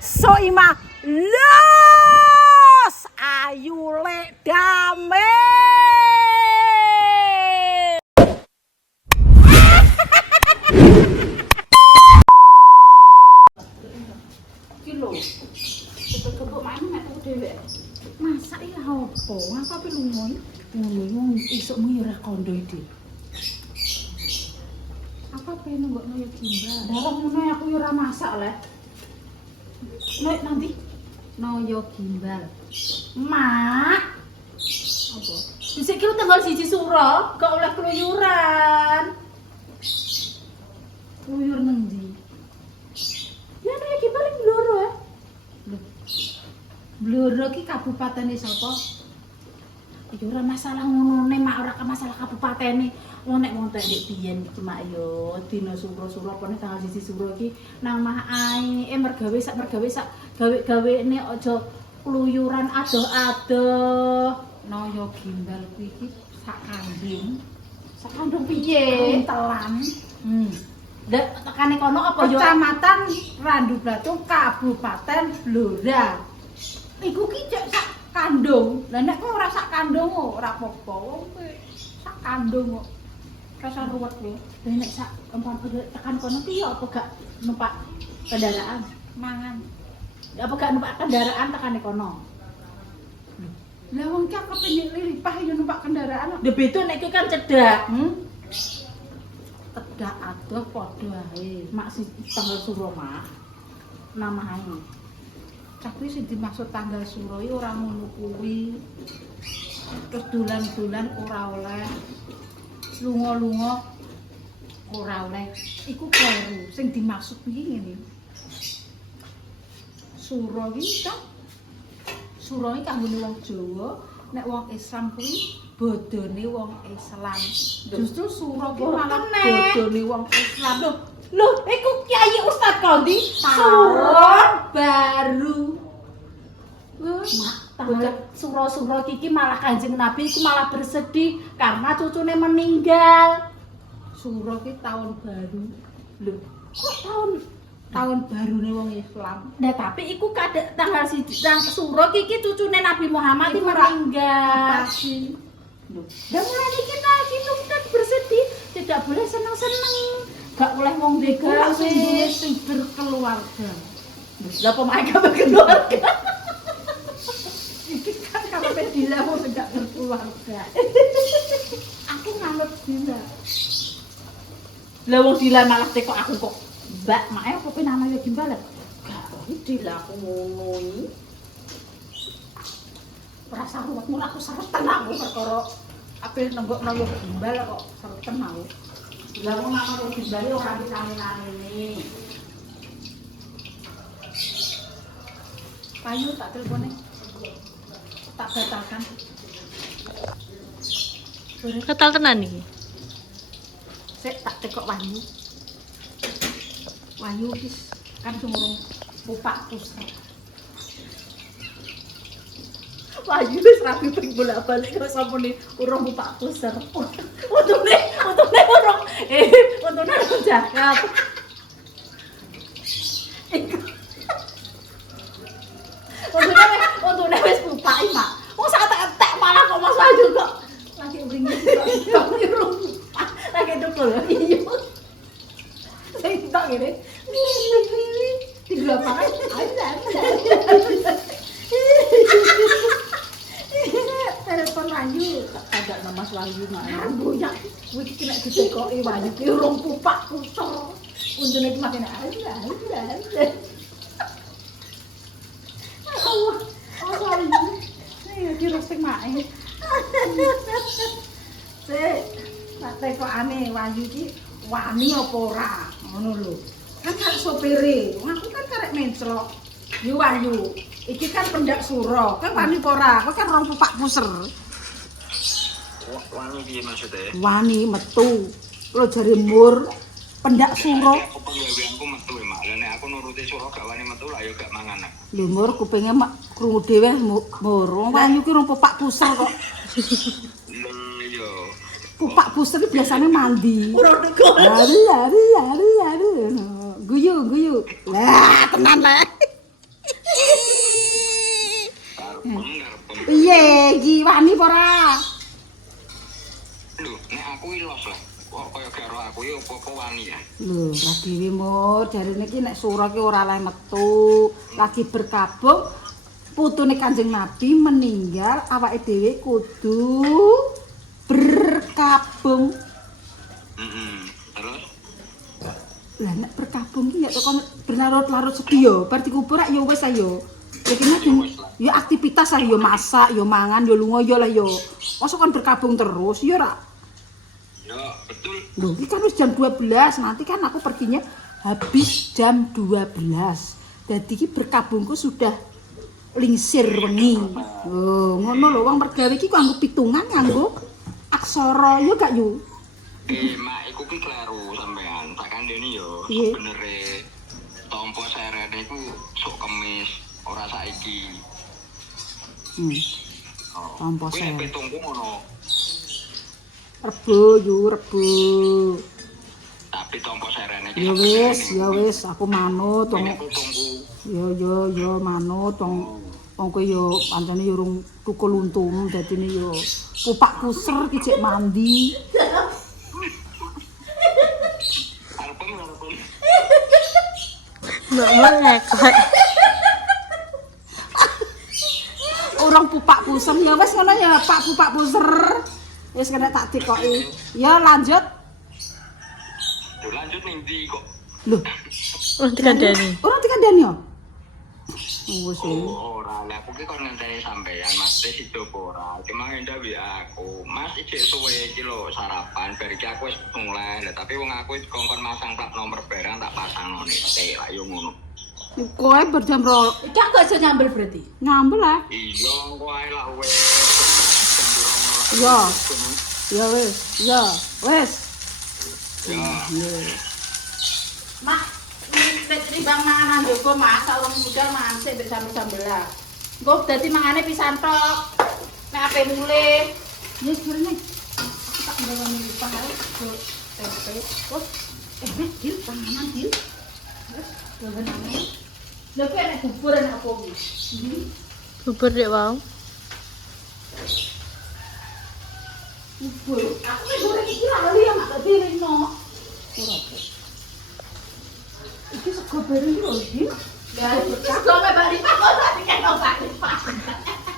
Soima los ayu lek dame. Iki lho. Kebuk main metu dhewe. Masak iki opo? Ngapa pe lunga? Ngono isuk mengira kondo iki. Apa pengen mbok noyo gimbal? Darang ngono aku yo ora masak le. Nek nanti noyo gimbal. Mak. Apa? Dhisik ki tanggal 1 Suro, gak oleh keluyuran. Keluyur nang ndi? Ya noyo gimbal ning Bloro ya. Lho. Bloro ki kabupatene sapa? Ya ora masalah ngono ne, mak ora masalah kabupatene. Nek montek ndek biyen iki mak yo dina suro-suro apa nek tanggal 1 Suro iki nang mah ae mergawe sak gawe-gawene aja kluyuran adoh-adoh. Noyo gimbal kuwi iki sak kandung. Sak kandung piye? Kuntelan. Ndak tekane kono apa yo? Kecamatan Randu Batu, Kabupaten Blora. Iku ki cek sak kandung. Lah nek kowe ora sak kandung ora apa-apa. Wong kowe sak kandung kok. Rasa ruwet kowe. Lah nek sak empon tekan kono ki ya apa gak numpak kendaraan? Mangan. Ya apa gak numpak kendaraan tekane kono? Lah wong ki kepenyek liripah ya numpak kendaraan. Lah beto nek ki kan cedak. Cedak adoh padha ae. Mak si tanggal Suro mak. Namahe. Tapi sing dimaksud tanggal Suro iki ora ngono kuwi. Terus dolan-dolan ora oleh. Lunga-lunga ora oleh. Iku kleru. Sing dimaksud iki ngene. Suro iki kan Suro iki kanggone wong Jawa, nek wong Islam kuwi bodone wong Islam. Justru Suro ki malah bodone wong Islam. Loh, iku Kyai Ustaz Kondi tahun baru. Mak, tanggal Suro-suro iki malah Kanjeng Nabi iku malah bersedih karena cucune meninggal. Suro ki tahun baru. Loh, kok tahun barune wong Islam. Nah, tapi iku tanggal Suro iki cucune Nabi Muhammad iki meninggal. Loh, dan mulai iki kita bersedih, tidak boleh seneng-seneng. Gak boleh wong degawe sing berkeluarga. Lah pemain gak berkeluarga. Iki kan kalau Dila mau tidak berkeluarga. Aku nganut Dila. Lah wong Dila malah teko aku kok, Mbak, mae apa pe namanya gimbal? Gak Dila aku ngono iki. Rasa ruwetmu aku sareten aku perkara ape nenggok nang gimbal kok sareten aku. Lah wong namanya gimbal ora dikangen-kangen. Payu tak telepone. Tak batalkan. Ketal tenan iki. Sik tak tekok Wahyu. Wahyu wis kan sumurung pupak pusat. Wahyu wis rapi ping bolak-balik kok sampune urung pupak pusat. Untune urung untune urung jakap. Untune wis pupak iki, Mak. Wong sak entek malah kok Mas Wahyu kok lagi bringis kok urung pupak. Lagi tukul. Iya. Sing tak ngene. Di lapangan azan. Telepon Wahyu, tak ada Mas Wahyu mak. Boyak, kuwi iki nek ditekoki Wahyu ki urung pupak kusor. Untune iki makin azan. Allah, Wahyu. Ayo dirosting mae. Sik, tak tekokane Wahyu iki wani apa ora? Ngono lho. Kan karo sopire, aku kan karek menclok. Yo Wahyu, iki kan pendak Suro, kan wani apa ora? Kowe kan orang pupak puser. Wani piye maksudnya? Wani metu. Lo jare mur pendak Suro. Aku penggaweanku metu mak. Lah nek aku nuruti Suro gak wani metu lah ya gak mangan. Lho mur kupinge mak krungu dhewe mur. Wahyu ki orang pupak puser kok. Lho yo. Pupak puser iki biasane mandi. Ora tegol. Aduh. Guyu. Lah tenan le. ngarepem. Piye iki wani apa ora? Lho, nek aku ilos lah. Kok kaya karo aku ya apa-apa wani ya. Lho, ra dhewe Mur, jarine iki nek sura ki ora oleh metu, lagi berkabung putune Kanjeng Nabi meninggal, awake dhewe kudu berkabung. Terus Lah nek berkabung ki ya tekan berlarut-larut sedya, bar dikubur ya wis ayo. Ya kene ya aktivitas lah ya masak, ya mangan, ya lunga ya lah ya. Masa kan berkabung terus ya ora? ya betul. Loh, ini kan wis jam 12, nanti kan aku perginya habis jam 12. Jadi iki berkabungku sudah lingsir wengi. Oh, ngono lho wong mergawe iki kok nganggo pitungan, nganggo aksara ya gak yu. Mak iku ki kleru sampean. Tak kandhani yo Iya. sebenere tompo serene iku sok kemis, ora saiki. Tompo Kuwi seret. petungku ngono. Rebo yu, rebo. Tapi tompo serene Ya wis, aku manut wong. Ini petungku. Ya manut wong. Wong kowe ya pancene ya urung tukul untung dadine ya pupak kuser ki cek mandi. Arepem. Mbak ngekek. Orang pupak puser ya wis ngono ya Pak pupak puser. Wis kena tak dikoki. Ya lanjut. Yo lanjut ning ndi kok. Loh, Oh, dikandani. orang dikandani ya? Wis Oh, ora lah aku ki kon ngenteni sampean Mas Teh sido ora. Cuma ndak aku. Mas ijek suwe iki lho sarapan bar iki aku wis mulai. Lah tapi wong aku kongkon masang plat nomor barang tak pasang ngene. Lah yo ngono. kowe berjam ro Iki aku aja nyambel berarti. ngambel ah. Iya, kok ae lah wis. Iya. Ya wis, ya wis. Ya. Mak, nek timbang mangan joko Mak, sak urung budal mangan sik mbek sambel-sambelan. Engko dadi mangane pisan tok. Nek ape mulih. Ya sebenarnya tak ndawani lipah ae ke tempe. Oh, Dil, panganan Dil. Wis, dolenane. Lha kuwi nek bubur enak apa iki? Bubur dek wau. Bubur. Aku wis goreng iki lali ya Mak dadi rino. Ora apa. Iki sego bareng lho, Dil. Ya, iki gome bali pak kok tak dikeno bali pak.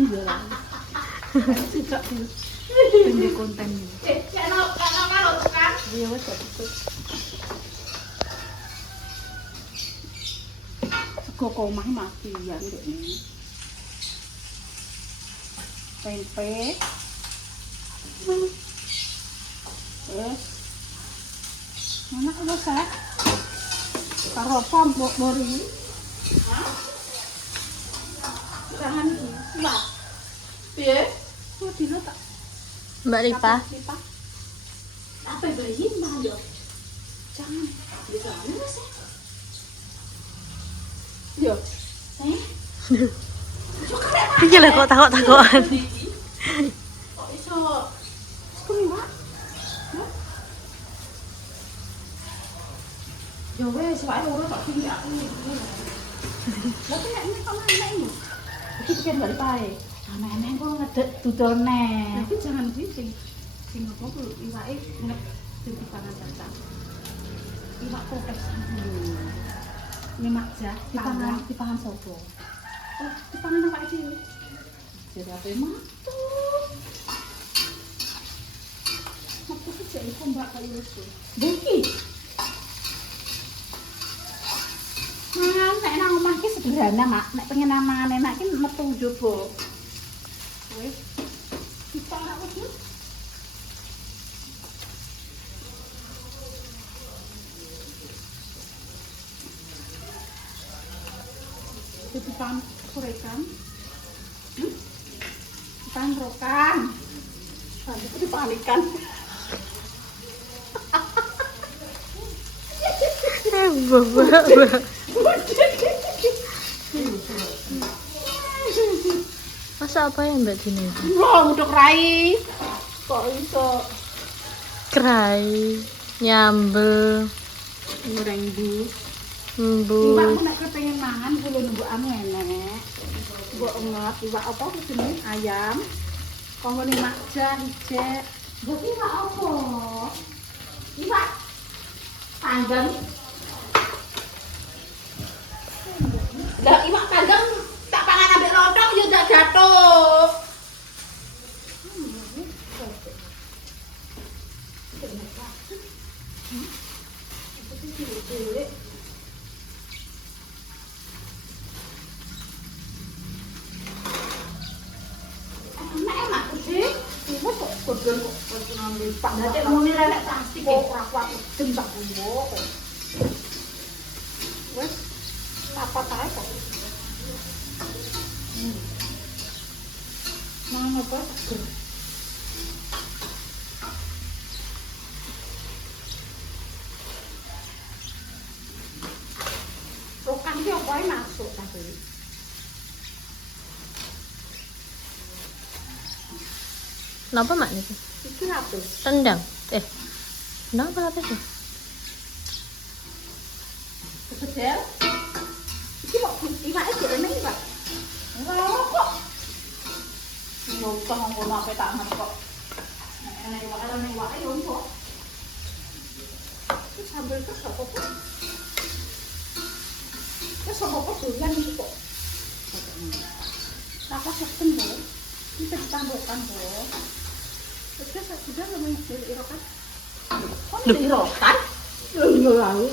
Iya. Tidak Dil. Ini konten iki. Channel karo kan. Ya wis betul. Sego komah mati ya ndekne. Tempe. Mana kalau saya? Karo apa mbok mori? Jangan iki. Lah. Piye? Oh, dino tak Mbak Ripa. lipat. Apa beliin mah yo? Jangan. Bisa wis. Yo. Iki lah kok takok-takokan. Kok iso Kuwi, Mbak. yo wis wae ora tak tinggi aku. Lah kok nek kok enak ini. Iki pikir balik pae. Nenek kok ngedek dudol neh. Tapi jangan di sing apa ku iwake nek dadi pangan cacah. Iwak kokes dulu. Nyemak jah dipangan sapa? Oh, dipangan awake dhewe. Jadi apa matu? Matu ki jek iku Mbak kaya wis. Iki. Mangan nek nang omah ki sederhana, Mak. Nek pengen mangan enak ki metu njaba. Wis. Dipangan aku dulu. Dipangan korekan. Dipangan rokan. Nanti itu dipanikan. Masa apa ya Mbak Dina itu? Wah, udah rai. Kok iso Kerai, nyambel, goreng bu? embu. Mbakku nek kepengen mangan kulo nunggu anu enek. Mbok banget. Iwak apa jenenge? Ayam. Konggone makja hijek. Berarti iwak apa? Iwak panggang. Lah iwak panggang tak pangan ambek lontong yo ndak jatuh. Enak sih. Ibu kok kodon kok kodonan lipat. Lah cek muni relek plastik kok ora kuat dem tak bumbu. Wes apa tae kok. Mang apa seger. Rokan ki opae masuk tapi. Kenapa mak nih? Iki apa? Rendang. Rendang apa sih? Kesedel. Iki kok iwake jene Pak. Ora kok. Yo utang ngono ape tak ngerti kok. Nek enek iwake yo kok. Iki sambel terus apa kok? Ya sama kok doyan iki kok. Tak sesen lho. Kita ditambahkan kok. Terus sudah namanya irokan. Kok irokan? Iya lalu.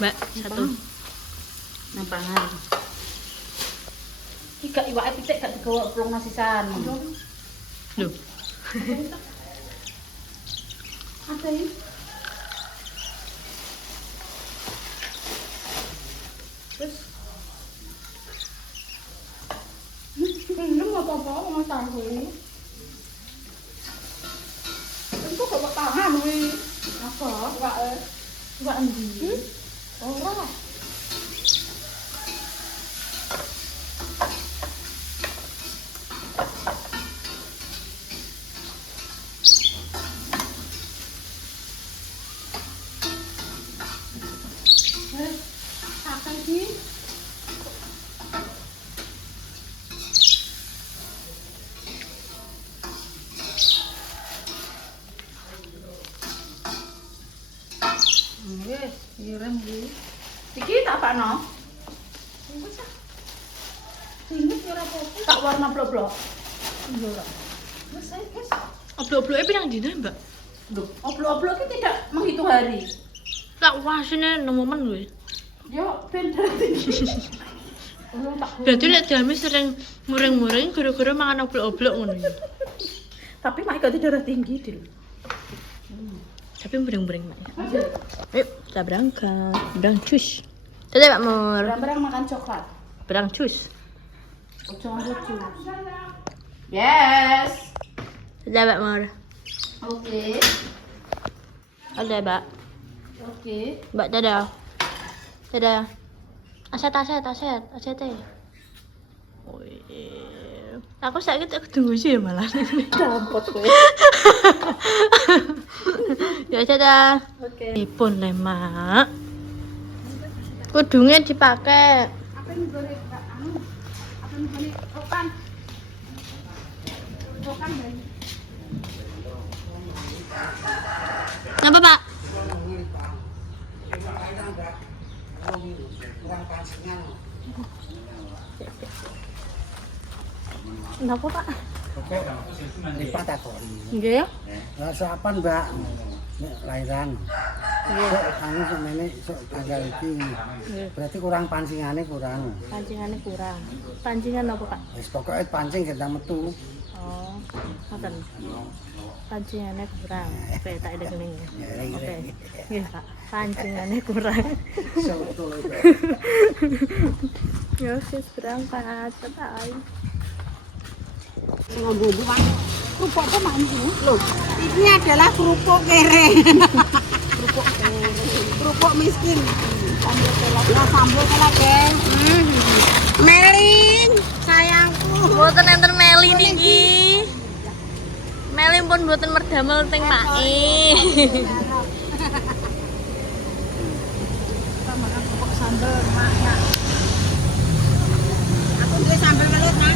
Mbak, satu. Nampangan. Iki gak iwake pitik gak digawa plong nasisan. Loh. Ada ini. Terus belum apa-apa mau tahu ini. Itu kok tangan wih. Apa? Enggak endi. Ora. Apa sih? Wes, ireng iki. Iki tak pakno. Wes ah. Inget ora apa-apa. Tak warna blok-blok. Iya ora. Wes ae, guys. Oblok-obloknya pirang dina, Mbak? Loh, oblok-oblok iki tidak menghitung hari. Tak wasine nemomen gue. Yo, ben tinggi. Oh, tak Berarti lek Dami sering muring-muring gara-gara mangan oblok-oblok ngono ya. tapi mak gak darah tinggi, Dil. Tapi muring-muring mak. Yuk, kita berangkat. Berangcus. Dadah Pak Mur. Barang-barang makan coklat. Berangcus. Ojo lucu. Yes. Dadah Pak Mur. Oke. Dadah, Mbak. Oke. Mbak dadah. Dadah. Aset. Wih. Aku sakit aku tunggu sih ya malah. Dampot kowe. Ya dadah. Oke. Ipun le, Mak. Kudungnya dipakai. Apa yang boleh Kak? Apa yang boleh rokan? Rokan dari Kenapa, Pak? Kenapa, Pak? Lipat aku. Nggih ya? Lah sapan, Mbak? Nek lahiran. Sok anu semene sok tanggal iki. Berarti kurang pancingane kurang. Pancingannya kurang. Pancingan apa, Pak? Wis pokoke pancing gendang metu. Oh, ngoten. Pancingannya kurang. Oke, tak ada kening. Oke. Nggih, Pak. Pancingannya kurang. Sok betul itu. Ya wis berangkat. Bye. kerupuk apa mak ini? Loh, ini adalah kerupuk kere. Kerupuk miskin. Sambal telak. Nah, sambal telak, geng. Melin, sayangku. Mboten enten Meli niki. Meli pun mboten merdamel teng Mae. Nanti sambal welut, Mas.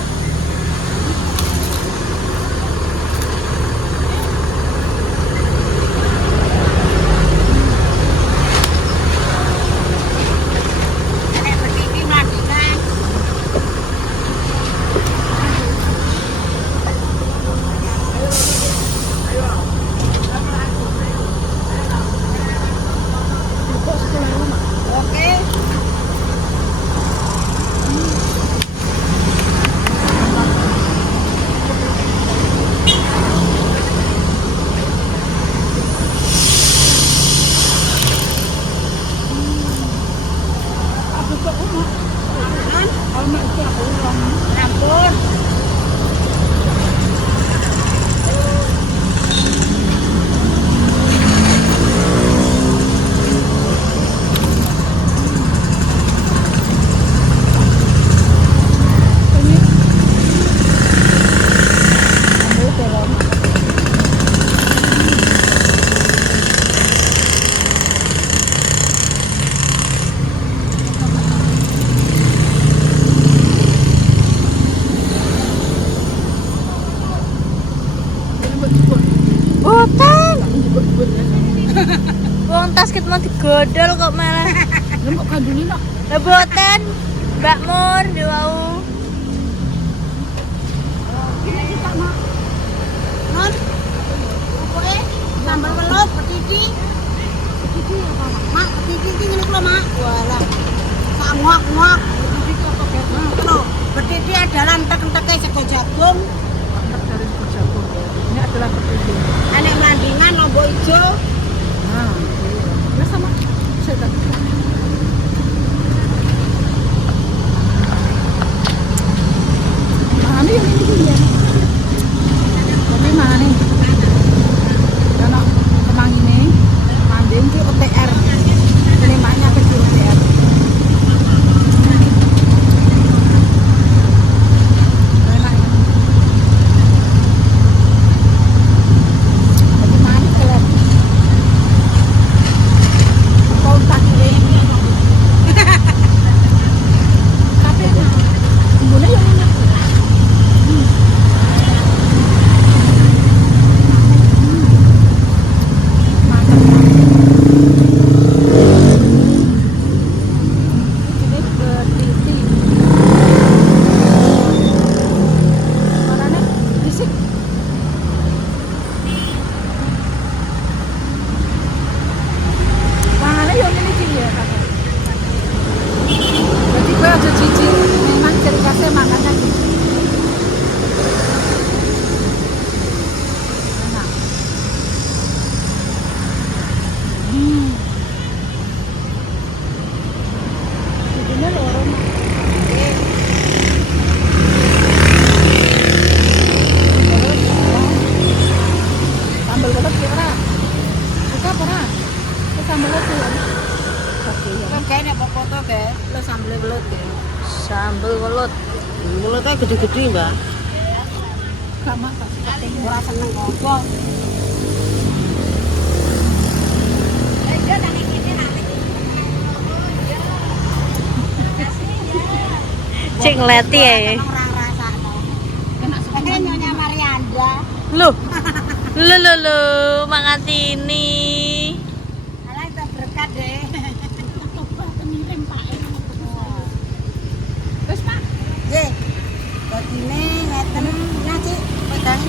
Nek berdiri mlandikan. Oke. Ampun. Boten. Wong tas ket mau digodol kok malah. Lah kok kandune nak Lah boten. Mbak Mur diwau. Non. Pokoke sambal welut petiti. Petiti apa, Mak? Petiti iki ngene lho, Mak. Walah. Sak nguak-nguak. Petiti iki apa, Guys? Lho, petiti adalah entek-enteke sego jagung. entek dari jagung. Ini adalah petisi. Enek mlandingan lombok ijo. Nah, ya sama saya tadi. Mana yang ini dia? Tapi mana nih? Karena kemang ini, mandin itu OTR. Ini maknya kecil OTR. Enak ya. Tapi manis kalian. Kau tak ini. Tapi enak. Bumbunya yang enak. Ini petiti. Mana nih? Bisik. Mana yang ini sih ya kakak? Jadi gue aja cici. Memang ciri khasnya makannya gitu. Enak. Jadinya lorong. Sambal belut ya ora? Suka apa ora? Sambal belut ya. Oke ya. Kan kayak nek foto kayak lo sambal welut ya. Sambal welut. Mulutnya gede-gede, Mbak. Gak makan sih. Ora seneng apa. Cik ngleti ya. Ora rasakno. Enak sekali. Kayak Nyonya Marianda. Loh. Lho, mangan ini. Alah itu berkat deh. Wes Pak. Nggih. Dadine ngeten ngaci pegang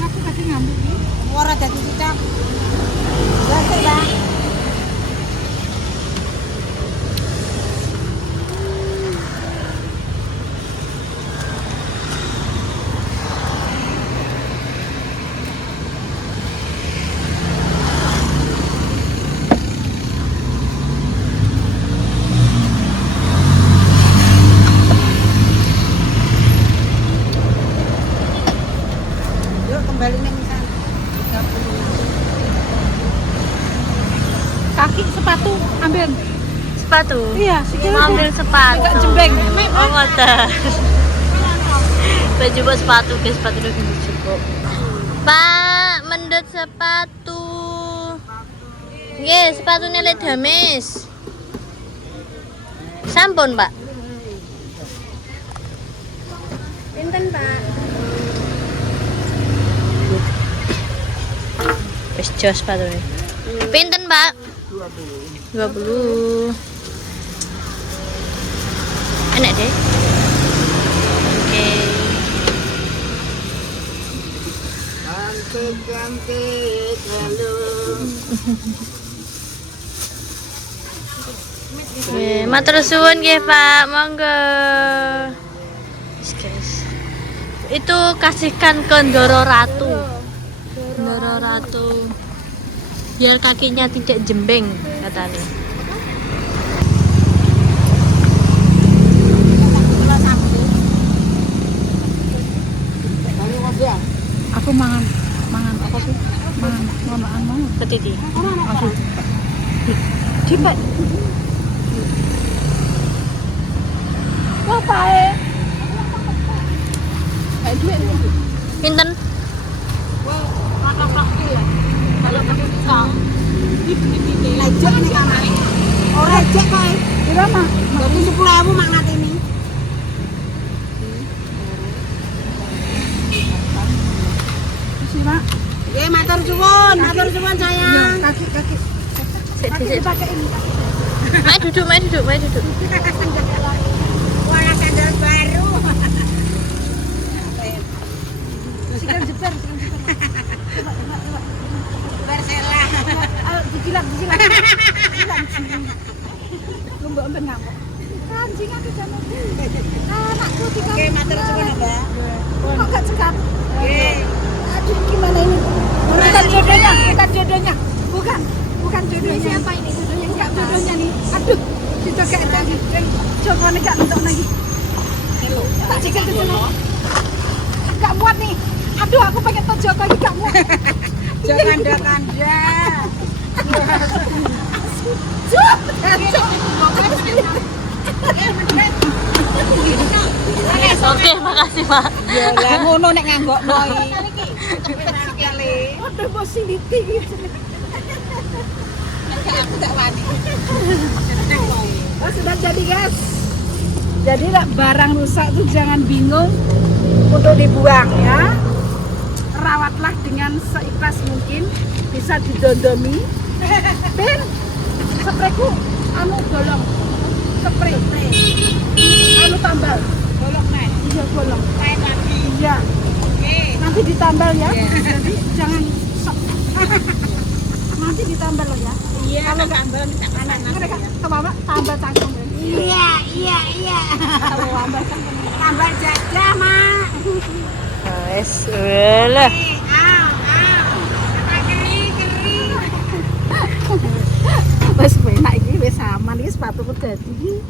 Aku tadi ngambil ini. ora dadi cicak. Lah sik, Mbak. Yuk kembali ning sana. 30. Kaki sepatu ambil. Sepatu. Iya, sikil Mau ambil sepatu. Agak jembeng. Oh, ngoten. Baju buat sepatu, guys, sepatu udah cukup. Pak, mendut sepatu. Nggih, sepatune lek damis. Sampun, Pak. Pinten, Pak? Wis jos sepatune. Pinten, Pak? 20. Enak deh. Oke. Cantik halo. Nggih, matur suwun nggih, Pak. Monggo. Wis, guys. Itu kasihkan ke Ndoro Ratu. Ndoro Ratu. Biar kakinya tidak jembeng katanya. Aku mangan apa sih? Mangan. Ketiti. Aku cepet. Apa duit ni. Pinten? Lejek nih kan. Ora lejek kok. Kira mah Jadi 10.000 makna ini. sih, Mak. Nggih, matur suwun sayang. Kaki. Sik, sik. Pakai ini. Main duduk. Wala sandal baru. Sikil jeper. Bersela. Ayo dijilat. Lu mbok emben ngamuk. Anjing aku jamu. Anakku tinggal. Oke, matur suwun, Mbak. Kok gak cekap? Nggih. Aduh, gimana ini? Bukan jodohnya. Bukan jodohnya. Siapa ini? Jodohnya enggak jodohnya nih. Aduh, sudah kayak lagi. Coba nih Kak untuk lagi. Tak cikil ke sini. Gak muat nih. Aduh, aku pengen tojok lagi gak muat. Jangan kanda. Oke, makasih, Pak. Ya lah ngono nek nganggokno iki. Sekali. Aduh, positif gitu. Aku tak wani. Oh, sudah jadi guys. Jadi lah, barang rusak tuh jangan bingung untuk dibuang ya. Rawatlah dengan seikhlas mungkin, bisa didondomi. Ben, sprayku anu bolong. Spray. Anu tambal. Bolong nek. Iya bolong. Lain lagi. Iya. Oke. Nanti ditambal ya. Jadi jangan sok. Nanti ditambal loh ya. Iya, kalau tambal minta kanan Mereka ke bawah tambal cangkong. Iya. Tambal jaja, Mak. Wes, lah. Wes enak iki wis aman iki sepatuku dadi.